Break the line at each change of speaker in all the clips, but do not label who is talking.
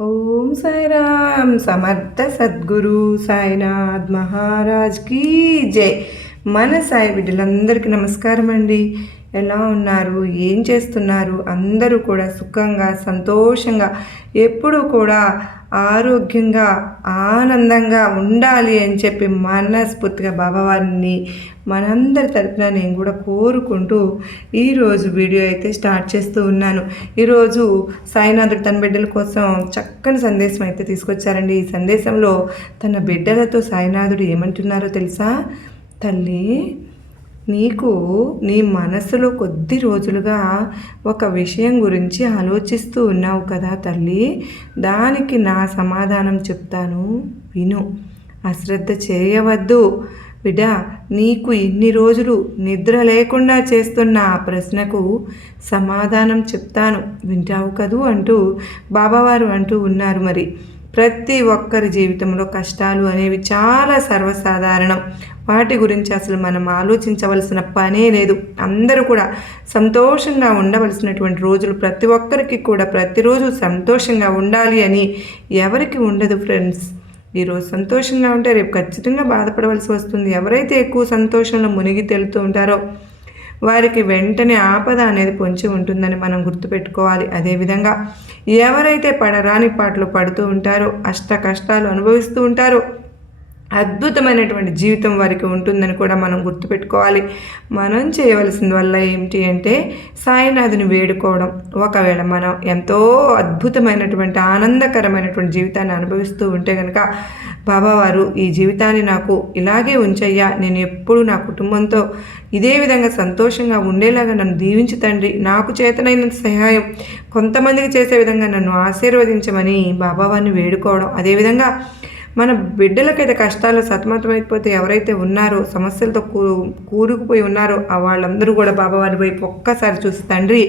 ఓం సాయిరామ్ సమర్థ సద్గురు సాయినాథ్ మహారాజ్ కీ జై. మన సాయి బిడ్డలందరికీ నమస్కారం అండి. ఎలా ఉన్నారు? ఏం చేస్తున్నారు? అందరూ కూడా సుఖంగా సంతోషంగా ఎప్పుడూ కూడా ఆరోగ్యంగా ఆనందంగా ఉండాలి అని చెప్పి మనస్ఫూర్తిగా బాబావారిని మనందరి తరఫున నేను కూడా కోరుకుంటూ ఈరోజు వీడియో అయితే స్టార్ట్ చేస్తూ ఉన్నాను. ఈరోజు సాయినాథుడు తన బిడ్డల కోసం చక్కని సందేశం అయితే తీసుకొచ్చారండి. ఈ సందేశంలో తన బిడ్డలతో సాయినాథుడు ఏమంటున్నారో తెలుసా? తల్లి నీకు నీ మనసులో కొద్ది రోజులుగా ఒక విషయం గురించి ఆలోచిస్తూ ఉన్నావు కదా తల్లి. దానికి నా సమాధానం చెప్తాను. విను. అశ్రద్ధ చేయవద్దు. బిడ్డ నీకు ఇన్ని రోజులు నిద్ర లేకుండా చేస్తున్న ఆ ప్రశ్నకు సమాధానం చెప్తాను. వింటావు కదూ అంటూ బాబావారు అంటూ ఉన్నారు మరి. ప్రతి ఒక్కరి జీవితంలో కష్టాలు అనేవి చాలా సర్వసాధారణం. వాటి గురించి అసలు మనం ఆలోచించవలసిన పనే లేదు. అందరూ కూడా సంతోషంగా ఉండవలసినటువంటి రోజులు ప్రతి ఒక్కరికి కూడా ప్రతిరోజు సంతోషంగా ఉండాలి అని ఎవరికి ఉండదు ఫ్రెండ్స్. ఈరోజు సంతోషంగా ఉంటే రేపు ఖచ్చితంగా బాధపడవలసి వస్తుంది. ఎవరైతే ఎక్కువ సంతోషంలో మునిగి తేలుతూ ఉంటారో వారికి వెంటనే ఆపద అనేది పొంచి ఉంటుందని మనం గుర్తుపెట్టుకోవాలి. అదేవిధంగా ఎవరైతే పడరాని పాటలు పడుతూ ఉంటారో అష్ట కష్టాలు అనుభవిస్తూ ఉంటారో అద్భుతమైనటువంటి జీవితం వారికి ఉంటుందని కూడా మనం గుర్తుపెట్టుకోవాలి. మనం చేయవలసిన వల్ల ఏమిటి అంటే సాయినాథుని వేడుకోవడం. ఒకవేళ మనం ఎంతో అద్భుతమైనటువంటి ఆనందకరమైనటువంటి జీవితాన్ని అనుభవిస్తూ ఉంటే కనుక బాబావారు ఈ జీవితాన్ని నాకు ఇలాగే ఉంచయ్యా. నేను ఎప్పుడు నా కుటుంబంతో ఇదే విధంగా సంతోషంగా ఉండేలాగా నన్ను దీవించు తండ్రి. నాకు చేతనైనంత సహాయం. కొంతమందికి చేసే విధంగా నన్ను ఆశీర్వదించమని బాబావారిని వేడుకోవడం. అదేవిధంగా మన బిడ్డలకైతే కష్టాలు సతమతమైపోతే ఎవరైతే ఉన్నారో సమస్యలతో కూ కూరుకుపోయి ఉన్నారో ఆ వాళ్ళందరూ కూడా బాబా వారి వైపు ఒక్కసారి చూసి తండ్రి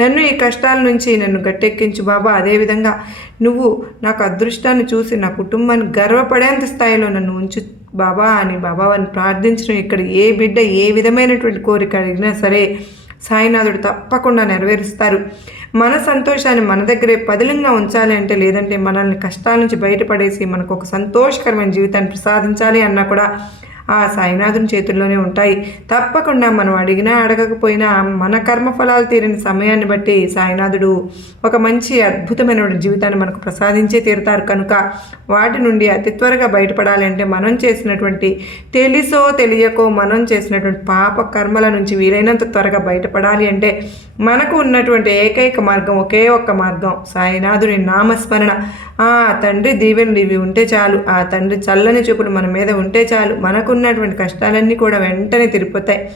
నన్ను ఈ కష్టాల నుంచి నన్ను గట్టెక్కించు బాబా. అదేవిధంగా నువ్వు నాకు అదృష్టాన్ని చూసి నా కుటుంబాన్ని గర్వపడేంత స్థాయిలో నన్ను ఉంచు బాబా అని బాబావారిని ప్రార్థించడం ఇక్కడ ఏ బిడ్డ ఏ విధమైనటువంటి కోరిక అడిగినా సరే సాయినాథుడు తప్పకుండా నెరవేరుస్తారు. మన సంతోషాన్ని మన దగ్గరే పదిలంగా ఉంచాలి అంటే లేదంటే మనల్ని కష్టాల నుంచి బయటపడేసి మనకు ఒక సంతోషకరమైన జీవితాన్ని ప్రసాదించాలి అన్నా కూడా ఆ సాయినాథుని చేతుల్లోనే ఉంటాయి. తప్పకుండా మనం అడిగినా అడగకపోయినా మన కర్మఫలాలు తీరిన సమయాన్ని బట్టి సాయినాథుడు ఒక మంచి అద్భుతమైన జీవితాన్ని మనకు ప్రసాదించే తీరుతారు కనుక వాటి నుండి అతి త్వరగా బయటపడాలి అంటే మనం చేసినటువంటి తెలిసో తెలియకో మనం చేసినటువంటి పాప కర్మల నుంచి వీలైనంత త్వరగా బయటపడాలి అంటే మనకు ఉన్నటువంటి ఏకైక మార్గం ఒకే ఒక్క మార్గం. సాయినాథుని నామస్మరణ. ఆ తండ్రి దీవెనలు ఇవి ఉంటే చాలు. ఆ తండ్రి చల్లని చూపులు మన మీద ఉంటే చాలు. మనకున్నటువంటి కష్టాలన్నీ కూడా వెంటనే తిరిపోతాయి.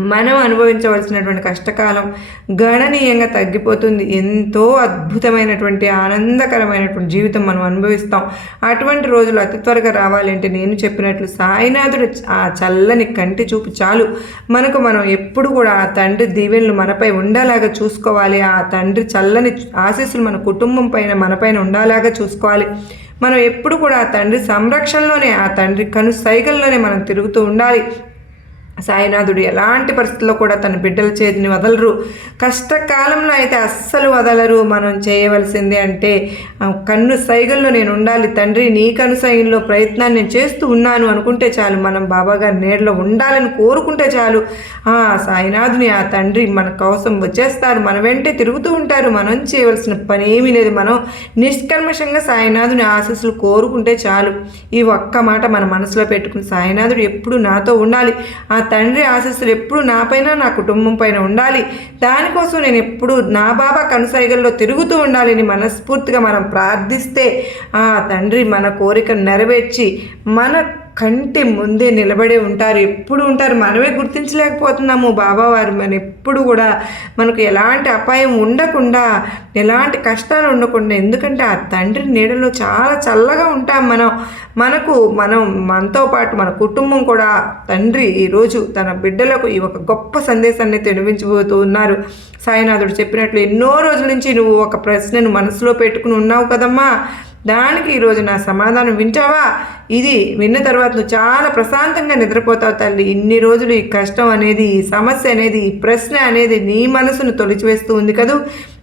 మనం అనుభవించవలసినటువంటి కష్టకాలం గణనీయంగా తగ్గిపోతుంది. ఎంతో అద్భుతమైనటువంటి ఆనందకరమైనటువంటి జీవితం మనం అనుభవిస్తాం. అటువంటి రోజులు అతి త్వరగా రావాలంటే నేను చెప్పినట్లు సాయినాథుడు ఆ చల్లని కంటి చూపు చాలు. మనకు మనం ఎప్పుడు కూడా ఆ తండ్రి దీవెనలు మనపై ఉండేలాగా చూసుకోవాలి. ఆ తండ్రి చల్లని ఆశీస్సులు మన కుటుంబం పైన మనపైన ఉండేలాగా చూసుకోవాలి. మనం ఎప్పుడు కూడా ఆ తండ్రి సంరక్షణలోనే ఆ తండ్రి కను సైకిల్లోనే మనం తిరుగుతూ ఉండాలి. సాయినాథుడు ఎలాంటి పరిస్థితుల్లో కూడా తన బిడ్డల చేతిని వదలరు. కష్టకాలంలో అయితే అస్సలు వదలరు. మనం చేయవలసింది అంటే కన్ను సైగల్లో నేను ఉండాలి తండ్రి నీ కన్ను సైగల్లో ప్రయత్నాన్ని నేను చేస్తూ ఉన్నాను అనుకుంటే చాలు. మనం బాబాగారి నేడలో ఉండాలని కోరుకుంటే చాలు. ఆ సాయినాథుని ఆ తండ్రి మన కోసం వచ్చేస్తారు. మన వెంటే తిరుగుతూ ఉంటారు. మనం చేయవలసిన పని ఏమీ లేదు. మనం నిష్కల్మషంగా సాయినాథుని ఆశీస్సులు కోరుకుంటే చాలు. ఈ ఒక్క మాట మన మనసులో పెట్టుకుని సాయినాథుడు ఎప్పుడు నాతో ఉండాలి. ఆ తండ్రి ఆశస్సులు ఎప్పుడు నాపైన నా కుటుంబం పైన ఉండాలి. దానికోసం నేను ఎప్పుడు నా బాబా కనుసైగల్లో తిరుగుతూ ఉండాలని మనస్ఫూర్తిగా మనం ప్రార్థిస్తే ఆ తండ్రి మన కోరిక నెరవేర్చి మన కంటి ముందే నిలబడే ఉంటారు. ఎప్పుడు ఉంటారు? మనమే గుర్తించలేకపోతున్నాము బాబావారు. మన ఎప్పుడు కూడా మనకు ఎలాంటి అపాయం ఉండకుండా ఎలాంటి కష్టాలు ఉండకుండా ఎందుకంటే ఆ తండ్రి నీడలో చాలా చల్లగా ఉంటాం మనం. మనకు మనం మనతో పాటు మన కుటుంబం కూడా తండ్రి ఈరోజు తన బిడ్డలకు ఈ ఒక గొప్ప సందేశాన్ని తెలివించబోతూ ఉన్నారు. సాయినాథుడు చెప్పినట్లు ఎన్నో రోజుల నుంచి నువ్వు ఒక ప్రశ్నను మనసులో పెట్టుకుని ఉన్నావు కదమ్మా. దానికి ఈరోజు నా సమాధానం వింటావా? ఇది విన్న తర్వాత నువ్వు చాలా ప్రశాంతంగా నిద్రపోతావు తల్లి. ఇన్ని రోజులు ఈ కష్టం అనేది ఈ సమస్య అనేది ఈ ప్రశ్న అనేది నీ మనసును తొలిచివేస్తూ ఉంది కదూ?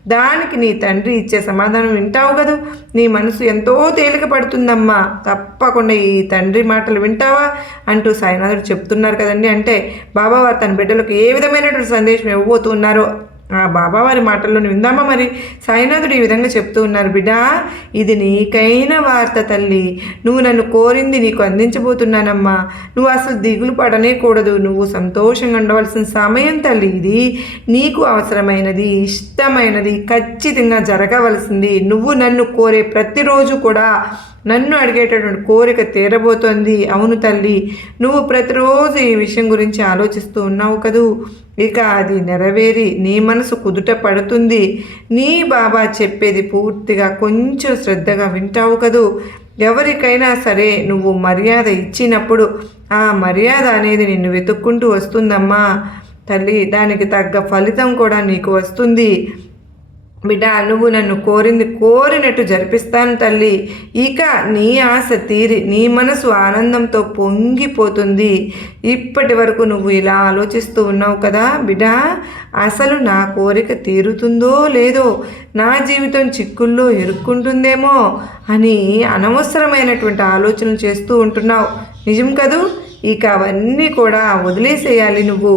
దానికి నీ తండ్రి ఇచ్చే సమాధానం వింటావు కదూ? నీ మనసు ఎంతో తేలిక పడుతుందమ్మా. తప్పకుండా ఈ తండ్రి మాటలు వింటావా? అంటూ సాయినాథుడు చెప్తున్నారు కదండి. అంటే బాబావారు తన బిడ్డలకు ఏ విధమైనటువంటి సందేశం ఇవ్వబోతున్నారో ఆ బాబావారి మాటల్లోని విందామా మరి? సాయినాథుడు ఈ విధంగా చెప్తూ ఉన్నారు బిడ్డా ఇది నీకైన వార్త తల్లి. నువ్వు నన్ను కోరింది నీకు అందించబోతున్నానమ్మా. నువ్వు అసలు దిగులు పడనే కూడదు నువ్వు సంతోషంగా ఉండవలసిన సమయం తల్లి ఇది. నీకు అవసరమైనది ఇష్టమైనది ఖచ్చితంగా జరగవలసింది. నువ్వు నన్ను కోరే ప్రతిరోజు కూడా నన్ను అడిగేటటువంటి కోరిక తీరబోతోంది. అవును తల్లి నువ్వు ప్రతిరోజు ఈ విషయం గురించి ఆలోచిస్తూ ఉన్నావు కదూ? ఇక అది నెరవేరి నీ మనసు కుదుట పడుతుంది. నీ బాబా చెప్పేది పూర్తిగా కొంచెం శ్రద్ధగా వింటావు కదూ? ఎవరికైనా సరే నువ్వు మర్యాద ఇచ్చినప్పుడు ఆ మర్యాద అనేది నిన్ను వెతుక్కుంటూ వస్తుందమ్మా. తల్లి దానికి తగ్గ ఫలితం కూడా నీకు వస్తుంది. బిడ్డ నువ్వు నన్ను కోరింది కోరినట్టు జరిపిస్తాను తల్లి. ఇక నీ ఆశ తీరి నీ మనసు ఆనందంతో పొంగిపోతుంది. ఇప్పటి వరకు నువ్వు ఇలా ఆలోచిస్తూ ఉన్నావు కదా బిడ్డ. అసలు నా కోరిక తీరుతుందో లేదో నా జీవితం చిక్కుల్లో ఇరుక్కుంటుందేమో అని అనవసరమైనటువంటి ఆలోచనలు చేస్తూ ఉంటున్నావు. నిజం కదూ? ఇక అవన్నీ కూడా వదిలేసేయాలి నువ్వు.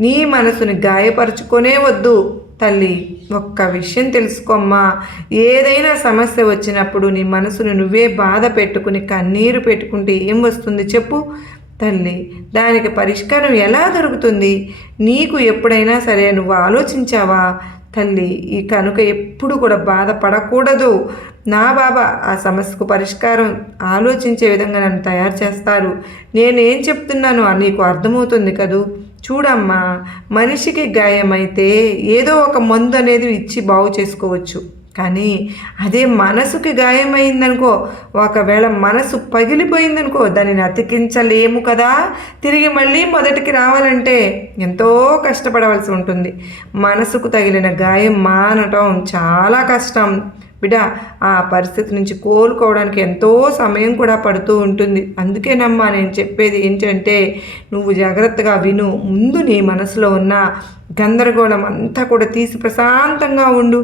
నీ మనసుని గాయపరుచుకొనే వద్దు. తల్లి ఒక్క విషయం తెలుసుకోమ్మా. ఏదైనా సమస్య వచ్చినప్పుడు నీ మనసును నువ్వే బాధ పెట్టుకుని కన్నీరు పెట్టుకుంటే ఏం వస్తుంది చెప్పు. తల్లి దానికి పరిష్కారం ఎలా దొరుకుతుంది? నీకు ఎప్పుడైనా సరే నువ్వు ఆలోచించావా? తల్లి ఈ కనుక ఎప్పుడు కూడా బాధపడకూడదు. నా బాబా ఆ సమస్యకు పరిష్కారం ఆలోచించే విధంగా నన్ను తయారు చేస్తారు. నేనేం చెప్తున్నాను నీకు అర్థమవుతుంది కదూ. చూడమ్మా మనిషికి గాయమైతే ఏదో ఒక మందు అనేది ఇచ్చి బాగు చేసుకోవచ్చు. కానీ అదే మనసుకి గాయమైందనుకో ఒకవేళ మనసు పగిలిపోయిందనుకో దానిని అతికించలేము కదా. తిరిగి మళ్ళీ మొదటికి రావాలంటే ఎంతో కష్టపడవలసి ఉంటుంది. మనసుకు తగిలిన గాయం మానటం చాలా కష్టం. బిడ్డ ఆ పరిస్థితి నుంచి కోలుకోవడానికి ఎంతో సమయం కూడా పడుతూ ఉంటుంది. అందుకేనమ్మా నేను చెప్పేది ఏంటంటే నువ్వు జాగ్రత్తగా విను. ముందు నీ మనసులో ఉన్న గందరగోళం అంతా కూడా తీసి ప్రశాంతంగా ఉండు.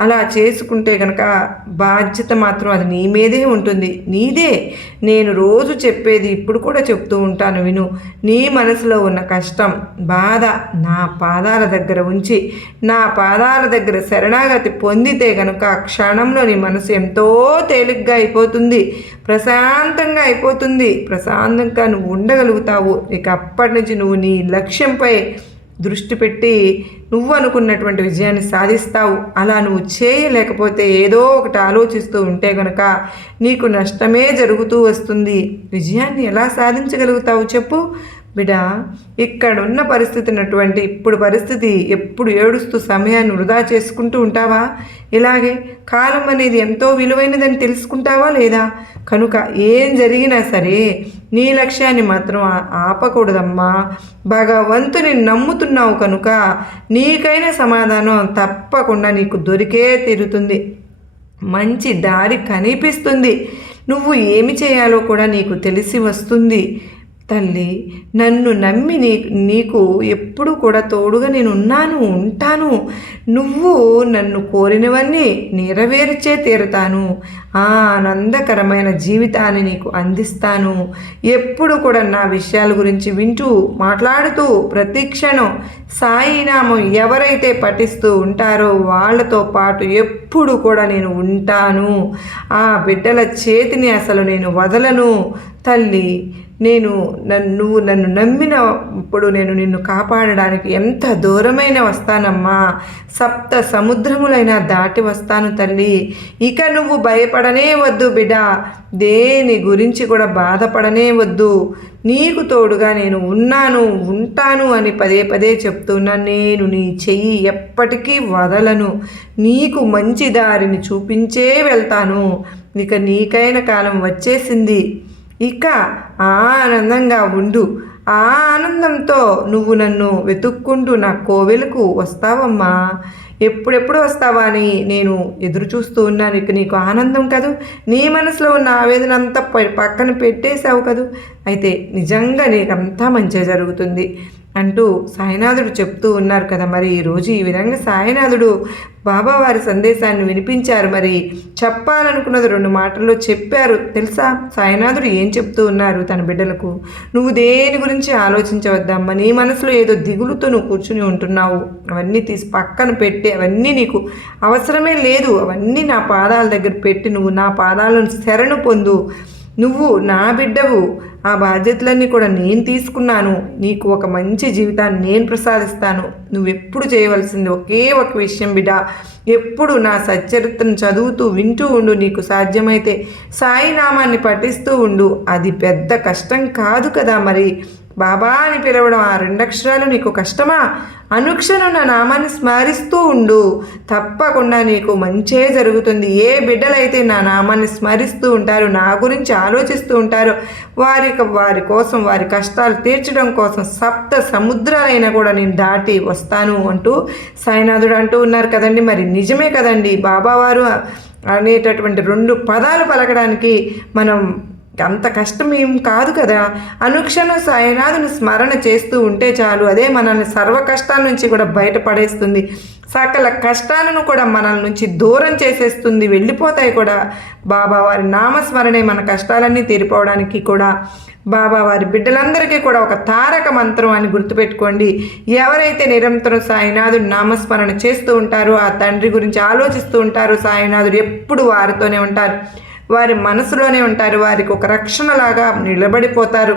అలా చేసుకుంటే గనక బాధ్యత మాత్రం అది నీ మీదే ఉంటుంది. నీదే నేను రోజు చెప్పేది ఇప్పుడు కూడా చెప్తూ ఉంటాను విను. నీ మనసులో ఉన్న కష్టం బాధ నా పాదాల దగ్గర ఉంచి నా పాదాల దగ్గర శరణాగతి పొందితే గనుక క్షణంలో నీ మనసు ఎంతో తేలిగ్గా అయిపోతుంది. ప్రశాంతంగా అయిపోతుంది. ప్రశాంతంగా నువ్వు ఉండగలుగుతావు. ఇక అప్పటి నుంచి నువ్వు నీ లక్ష్యంపై దృష్టి పెట్టి నువ్వు అనుకున్నటువంటి విజయాన్ని సాధిస్తావు. అలా నువ్వు చేయలేకపోతే ఏదో ఒకటి ఆలోచిస్తూ ఉంటే కనుక నీకు నష్టమే జరుగుతూ వస్తుంది. విజయాన్ని ఎలా సాధించగలుగుతావు చెప్పు. బిడ ఇక్కడున్న పరిస్థితి ఉన్నటువంటి ఇప్పుడు పరిస్థితి ఎప్పుడు ఏడుస్తూ సమయాన్ని వృధా చేసుకుంటూ ఉంటావా? ఇలాగే కాలం అనేది ఎంతో విలువైనదని తెలుసుకుంటావా లేదా? కనుక ఏం జరిగినా సరే నీ లక్ష్యాన్ని మాత్రం ఆపకూడదమ్మా. భగవంతుని నమ్ముతున్నావు కనుక నీకైన సమాధానం తప్పకుండా నీకు దొరికే తీరుతుంది. మంచి దారి కనిపిస్తుంది. నువ్వు ఏమి చేయాలో కూడా నీకు తెలిసి వస్తుంది. తల్లి నన్ను నమ్మి నీ నీకు ఎప్పుడు కూడా తోడుగా నేను ఉన్నాను ఉంటాను. నువ్వు నన్ను కోరినవన్నీ నెరవేర్చే తీరుతాను. ఆ ఆనందకరమైన జీవితాన్ని నీకు అందిస్తాను. ఎప్పుడు కూడా నా విషయాల గురించి వింటూ మాట్లాడుతూ ప్రతిక్షణం సాయినామం ఎవరైతే పఠిస్తూ ఉంటారో వాళ్ళతో పాటు ఎప్పుడు కూడా నేను ఉంటాను. ఆ బిడ్డల చేతిని అసలు నేను వదలను. తల్లి నేను నన్ను నువ్వు నన్ను నమ్మినప్పుడు నేను నిన్ను కాపాడడానికి ఎంత దూరమైన వస్తానమ్మా. సప్త సముద్రములైనా దాటి వస్తాను తల్లి. ఇక నువ్వు భయపడ బాధపడనే వద్దు బిడ్డ. దేని గురించి కూడా బాధపడనే వద్దు. నీకు తోడుగా నేను ఉన్నాను ఉంటాను అని పదే పదే చెప్తున్నా నేను నీ చెయ్యి ఎప్పటికీ వదలను. నీకు మంచి దారిని చూపించే వెళ్తాను. ఇక నీకైన కాలం వచ్చేసింది. ఇక ఆనందంగా ఉండు. ఆ ఆనందంతో నువ్వు నన్ను వెతుక్కుంటూ నా కోవెలకు వస్తావమ్మా. ఎప్పుడెప్పుడు వస్తావా అని నేను ఎదురు చూస్తూ ఉన్నాను. ఇక నీకు ఆనందం కదూ? నీ మనసులో ఉన్న ఆవేదన అంతా పక్కన పెట్టేశావు కదూ? అయితే నిజంగా నీకంతా మంచిగా జరుగుతుంది. అంటూ సాయినాథుడు చెప్తూ ఉన్నారు కదా మరి. ఈరోజు ఈ విధంగా సాయినాథుడు బాబావారి సందేశాన్ని వినిపించారు మరి. చెప్పాలనుకున్నది రెండు మాటల్లో చెప్పారు. తెలుసా? సాయినాథుడు ఏం చెప్తూ ఉన్నారు తన బిడ్డలకు? నువ్వు దేని గురించి ఆలోచించవద్దమ్మా? నీ మనసులో ఏదో దిగులుతో నువ్వు కూర్చుని ఉంటున్నావు. అవన్నీ తీసి పక్కన పెట్టి అవన్నీ నీకు అవసరమే లేదు. అవన్నీ నా పాదాల దగ్గర పెట్టి నువ్వు నా పాదాలను శరణు పొందు. నువ్వు నా బిడ్డవు. ఆ బాధ్యతలన్నీ కూడా నేను తీసుకున్నాను. నీకు ఒక మంచి జీవితాన్ని నేను ప్రసాదిస్తాను. నువ్వు ఎప్పుడు చేయవలసింది ఒకే ఒక విషయం బిడ్డ. ఎప్పుడు నా సచ్చరిత్రను చదువుతూ వింటూ ఉండు. నీకు సాధ్యమైతే సాయినామాన్ని పఠిస్తూ ఉండు. అది పెద్ద కష్టం కాదు కదా మరి. బాబా అని పిలవడం ఆ రెండక్షరాలు నీకు కష్టమా? అనుక్షణం నా నామాన్ని స్మరిస్తూ ఉండు. తప్పకుండా నీకు మంచే జరుగుతుంది. ఏ బిడ్డలైతే నా నామాన్ని స్మరిస్తూ ఉంటారు నా గురించి ఆలోచిస్తూ ఉంటారో వారి వారి కోసం వారి కష్టాలు తీర్చడం కోసం సప్త సముద్రాలైనా కూడా నేను దాటి వస్తాను అంటూ సాయినాథుడు అంటూ ఉన్నారు కదండి. మరి నిజమే కదండి. బాబావారు అనేటటువంటి రెండు పదాలు పలకడానికి మనం అంత కష్టం ఏం కాదు కదా. అనుక్షణ సాయనాథుని స్మరణ చేస్తూ ఉంటే చాలు. అదే మనల్ని సర్వ కష్టాల నుంచి కూడా బయటపడేస్తుంది. సకల కష్టాలను కూడా మనల్ నుంచి దూరం చేసేస్తుంది. వెళ్ళిపోతాయి కూడా. బాబా వారి నామస్మరణే మన కష్టాలన్నీ తీరిపోవడానికి కూడా. బాబా వారి బిడ్డలందరికీ కూడా ఒక తారక మంత్రం అని గుర్తుపెట్టుకోండి. ఎవరైతే నిరంతరం సాయినాథుడు నామస్మరణ చేస్తూ ఉంటారో ఆ తండ్రి గురించి ఆలోచిస్తూ ఉంటారు సాయినాథుడు ఎప్పుడు వారితోనే ఉంటారు. వారి మనసులోనే ఉంటారు వారికి ఒక రక్షణలాగా నిలబడిపోతారు.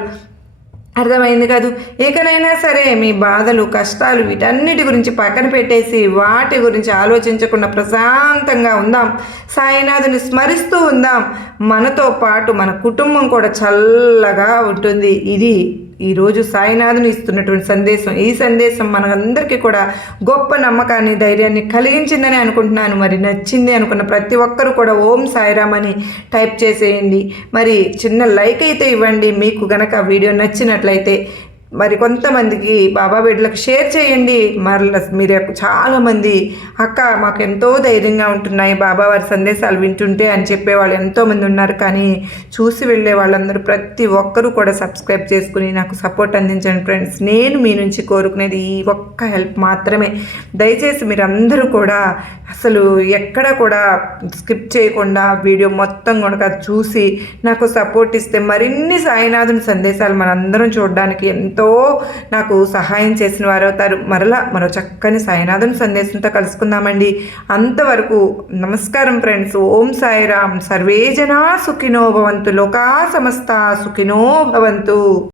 అర్థమైంది కాదు? ఇకనైనా సరే మీ బాధలు కష్టాలు వీటన్నిటి గురించి పక్కన పెట్టేసి వాటి గురించి ఆలోచించకుండా ప్రశాంతంగా ఉందాం. సాయినాథుని స్మరిస్తూ ఉందాం. మనతో పాటు మన కుటుంబం కూడా చల్లగా ఉంటుంది. ఇది ఈరోజు సాయినాథుని ఇస్తున్నటువంటి సందేశం. ఈ సందేశం మనందరికీ కూడా గొప్ప నమ్మకాన్ని ధైర్యాన్ని కలిగించిందని అనుకుంటున్నాను. మరి నచ్చింది అనుకున్న ప్రతి ఒక్కరు కూడా ఓం సాయిరామ్ అని టైప్ చేసేయండి. మరి చిన్న లైక్ అయితే ఇవ్వండి. మీకు గనక వీడియో నచ్చినట్లయితే మరి కొంతమందికి బాబా బిడ్డలకు షేర్ చేయండి. మరల మీరు చాలామంది అక్క మాకు ఎంతో ధైర్యంగా ఉంటున్నాయి. బాబా వారి సందేశాలు వింటుంటే అని చెప్పే వాళ్ళు ఎంతోమంది ఉన్నారు. కానీ చూసి వెళ్ళే వాళ్ళందరూ ప్రతి ఒక్కరూ కూడా సబ్స్క్రైబ్ చేసుకుని నాకు సపోర్ట్ అందించండి ఫ్రెండ్స్. నేను మీ నుంచి కోరుకునేది ఈ ఒక్క హెల్ప్ మాత్రమే. దయచేసి మీరందరూ కూడా అసలు ఎక్కడ కూడా స్కిప్ చేయకుండా వీడియో మొత్తం కనుక చూసి నాకు సపోర్ట్ ఇస్తే మరిన్ని సాయినాథుని సందేశాలు మనందరం చూడడానికి ఎంతో ఎంతో నాకు సహాయం చేసిన వారు అవుతారు. మరలా మరో చక్కని సాయినాథన్ సందేశంతో కలుసుకుందామండి. అంతవరకు నమస్కారం ఫ్రెండ్స్. ఓం సాయిరామ్. సర్వేజనా సుఖినో భవంతు. లోకా సమస్త సుఖినో భవంతు.